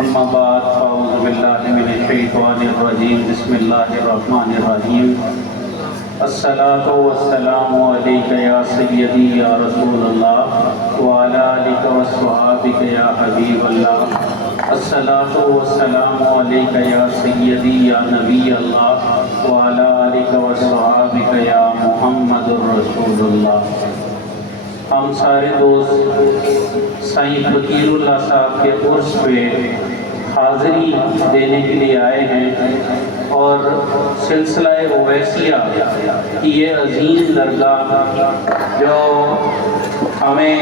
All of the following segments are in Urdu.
اما بعد فاعوذ باللہ من الشیطان الرجیم بسم اللہ الرحمن الرحیم الصلاۃ والسلام علیک یا سیدی یا رسول اللہ وعلی آلک وصحابک یا حبیب اللہ الصلاۃ والسلام علیک یا سیدی یا نبی اللہ وعلی آلک وصحابک یا محمد الرسول اللہ۔ ہم سارے دوست سائیں فقیر اللہ صاحب کے عرس پہ حاضری دینے کے لیے آئے ہیں اور سلسلہ اویسیہ کی یہ عظیم درگاہ جو ہمیں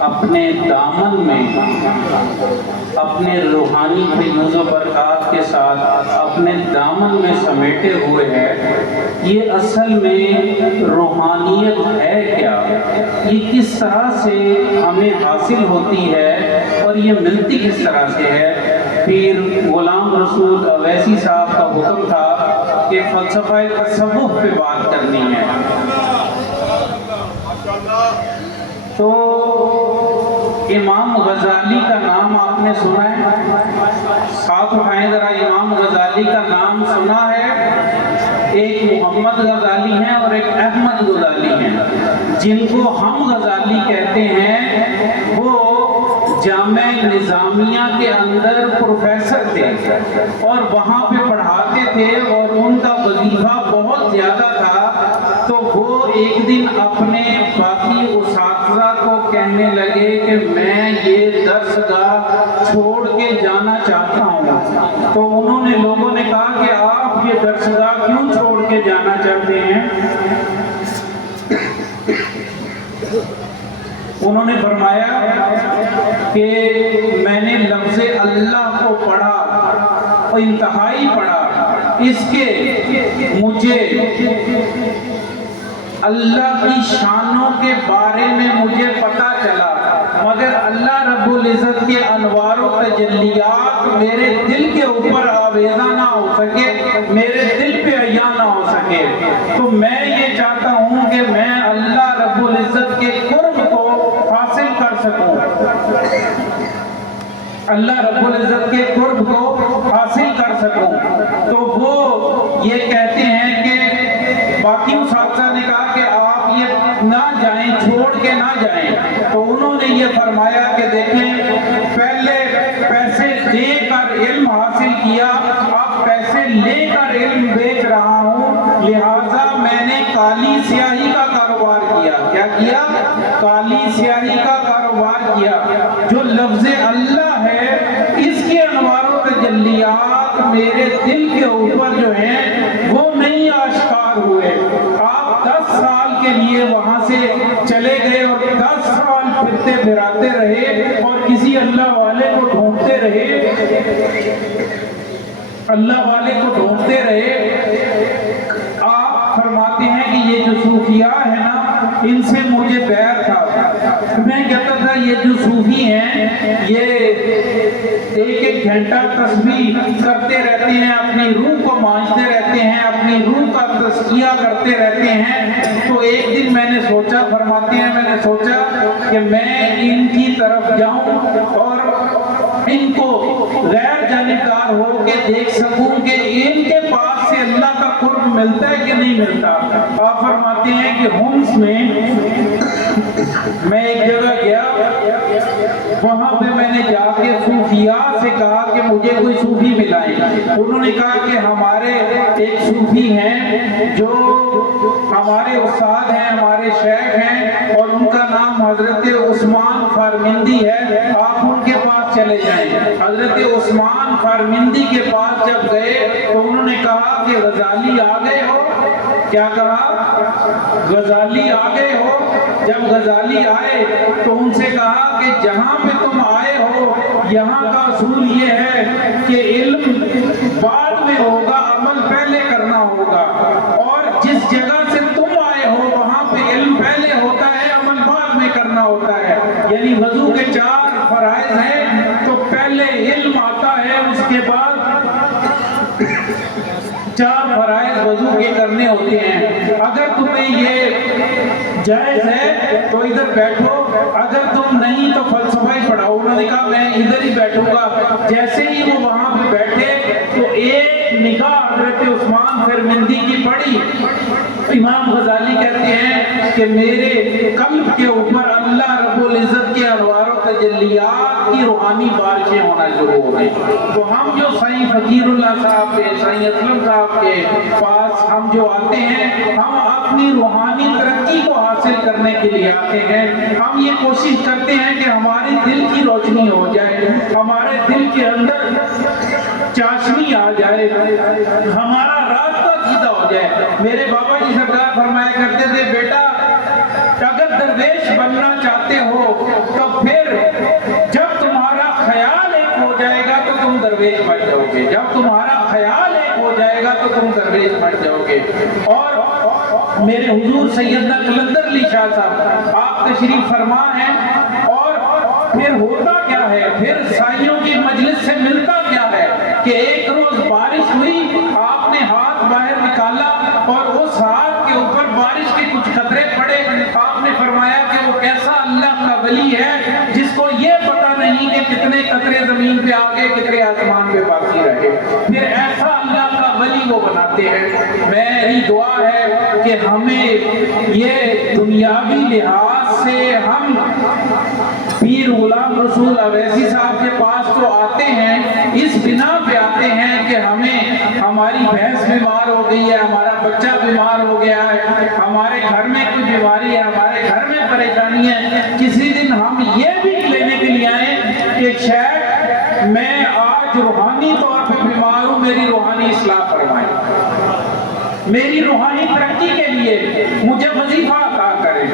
اپنے دامن میں اپنے روحانی فیض و برکات کے ساتھ اپنے دامن میں سمیٹے ہوئے ہے، یہ اصل میں روحانیت ہے کیا؟ یہ کس طرح سے ہمیں حاصل ہوتی ہے اور یہ ملتی کس طرح سے ہے؟ پیر غلام رسول اویسی صاحب کا حکم تھا کہ فلسفہ تصوف پہ بات کرنی ہے، تو امام غزالی کا نام آپ نے سنا ہے؟ ساتھ اٹھائیں ذرا، امام غزالی کا نام سنا ہے؟ ایک محمد غزالی ہیں اور ایک احمد غزالی ہیں۔ جن کو ہم غزالی کہتے ہیں وہ جامعہ نظامیہ کے اندر پروفیسر تھے اور وہاں پہ پڑھاتے تھے اور ان کا وظیفہ بہت زیادہ تھا، تو وہ ایک دن اپنے باقی اساتذہ کو کہنے لگے کہ میں یہ درسگاہ چھوڑ کے جانا چاہتا ہوں۔ تو انہوں نے لوگوں نے کہا کہ آپ یہ درسگاہ کیوں چھوڑ کے جانا چاہتے ہیں؟ انہوں نے فرمایا کہ میں نے لفظ اللہ کو پڑھا اور انتہائی پڑھا، اس کے مجھے اللہ کی شانوں کے بارے میں مجھے پتہ چلا، مگر اللہ رب العزت کے انوار و تجلیات میرے دل کے اوپر آویزہ نہ ہو سکے، میرے دل پہ عیاں نہ ہو سکے۔ تو میں یہ چاہتا ہوں کہ میں اللہ رب العزت کے قرب کو حاصل کر سکوں، اللہ رب العزت کے قرب کو حاصل کر سکوں۔ تو وہ یہ کہتے ہیں کہ باقی اساتذہ نے کہا کہ آپ یہ نہ جائیں، چھوڑ کے نہ جائیں، تو انہوں نے یہ فرمایا کہ دیکھیں پہلے پیسے دے کر علم حاصل کیا، اب پیسے لے کر علم بیچ رہا ہوں، لہٰذا میں نے کالی سیاہی کا کاروبار کیا۔ کیا کیا؟ کالی سیاہی کا کاروبار کیا۔ جو لفظ اللہ ہے اس کے انوار و تجلیات میرے دل کے اوپر جو ہیں وہ نہیں آشکار ہوئے۔ آپ 10 سال کے لیے وہاں سے چلے گئے اور 10 سال پھرتے پھراتے رہے اور کسی اللہ والے کو ڈھونڈتے رہے، اللہ والے کو ڈھونڈتے رہے۔ آپ فرماتے ہیں کہ یہ جو صوفیاء ہیں نا، ان سے مجھے بیر تھا۔ میں کہتا تھا یہ جو صوفی ہیں یہ ایک ایک گھنٹہ تسبیح کرتے رہتے ہیں، اپنی روح کو مانجتے رہتے ہیں، اپنی روح کا تزکیہ کرتے رہتے ہیں۔ تو ایک دن میں نے سوچا، فرماتے ہیں میں نے سوچا کہ میں ان کی طرف جاؤں اور ان کو غیر جانبدار ہو کے دیکھ سکوں کہ ان کے پاس سے اللہ کا قرب ملتا ہے کہ نہیں ملتا۔ آپ فرماتے ہیں کہ ہومس میں میں ایک جگہ گیا، وہاں پہ میں نے جا کے صوفیاء سے کہا کہ مجھے کوئی صوفی ملائیں۔ انہوں نے کہا کہ ہمارے ایک صوفی ہیں جو ہمارے استاد ہیں، ہمارے شیخ ہیں، اور ان کا نام حضرت عثمان فارمندی ہے، آپ ان کے پاس چلے جائیں۔ حضرت عثمان فارمندی کے پاس جب گئے تو انہوں نے کہا کہ غزالی آ گئے ہو؟ کیا کہا؟ غزالی آ گئے ہو؟ جب غزالی آئے تو ان سے کہا کہ جہاں پہ تم آئے ہو یہاں کا اصول یہ ہے کہ علم بعد میں ہوگا، عمل پہلے کرنا ہوگا، اور جس جگہ سے تم آئے ہو وہاں پہ علم پہلے ہوتا ہے، عمل بعد میں کرنا ہوتا ہے۔ یعنی وضو کے 4 فرائض ہیں تو پہلے علم آتا ہے، اس کے بعد 4 فرائض وضو کے کرنے ہوتے ہیں۔ اگر تمہیں یہ جائز ہے تو ادھر بیٹھو، اگر تم نہیں تو فلسفہ ہی پڑھاؤ نا نے کہا میں ادھر ہی بیٹھوں گا. جیسے ہی وہ وہاں پہ بیٹھے تو ایک نگاہ حضرت عثمان فرمندی کی پڑی. امام غزالی کہتے ہیں کہ میرے قلب کے اوپر اللہ رب العزت کے انوار و تجلیات کی روحانی بارشیں ہونا شروع ہو گئی. تو ہم جو سائیں فقیر اللہ صاحب کے، سائیں اسلم صاحب کے پاس ہم جو آتے ہیں، ہم اپنی روحانی ترقی کو حاصل کرنے کے لیے آتے ہیں. ہم یہ کوشش کرتے ہیں کہ ہمارے دل کی روشنی ہو جائے، ہمارے دل کے اندر چاشنی آ جائے، ہمارا راستہ سیدھا ہو جائے. میرے بابا جی سرکار فرمایا کرتے تھے بیٹا اگر درویش بننا چاہتے ہو تو پھر جب تمہارا خیال ایک ہو جائے گا تو تم درویش بن جاؤ گے. جب تمہارا خیال ایک ہو جائے گا تو تم درویش بن جاؤ گے. اور میرے حضور سیدنا قلندر علی شاہ صاحب آپ تشریف فرما ہیں، اور پھر ہوتا کیا ہے، پھر سائیوں کی مجلس سے ملتا کیا ہے کہ ایک روز بارش ہوئی، آپ نے ہاتھ باہر نکالا اور اس ہاتھ کے اوپر بارش کے کچھ قطرے پڑے. آپ نے فرمایا کہ وہ کیسا اللہ کا ولی ہے جس کو یہ پتہ نہیں کہ کتنے قطرے زمین پہ آگے کتنے آسمان پہ باقی رہے. پھر ایسا اللہ کا ولی وہ بناتے ہیں. میری دعا ہے کہ ہمیں یہ دنیاوی لحاظ سے ہم پیر غلام رسول اویسی صاحب کے پاس تو آتے ہیں، اس بنا پہ آتے ہیں کہ ہمیں ہماری بھینس بیمار ہو گئی ہے، ہمارا بچہ بیمار ہو گیا ہے، ہمارے گھر میں کوئی بیماری ہے، ہمارے گھر میں پریشانی ہے. کسی دن ہم یہ بھی لینے کے لیے آئے کہ شیخ میں آج روحانی طور پہ بیمار ہوں، میری روحانی اصلاح فرمائیں، میری روحانی ترقی کے لیے مجھے وظیفہ عطا کرے،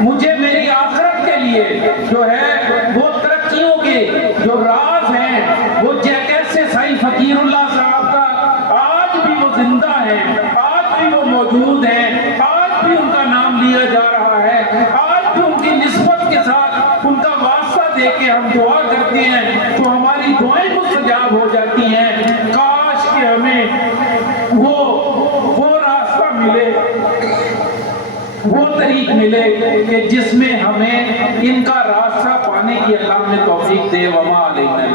مجھے میری آخرت کے لیے جو ہے وہ ترقیوں کے جو راز ہیں وہ کیسے سائیں فقیر اللہ صاحب کا آج بھی وہ زندہ ہیں، آج بھی وہ موجود ہیں، آج بھی ان کا نام لیا جا رہا ہے، آج بھی ان کی نسبت کے ساتھ ان کا واسطہ دے کے ہم دعا کرتے ہیں تو ہماری دعائیں مستجاب ہو جاتی ہیں. کاش کہ ہمیں وہ راستہ ملے، وہ طریق ملے کہ جس میں ہمیں ان کا راستہ پانے کی اللہ نے توفیق دے. وما علینا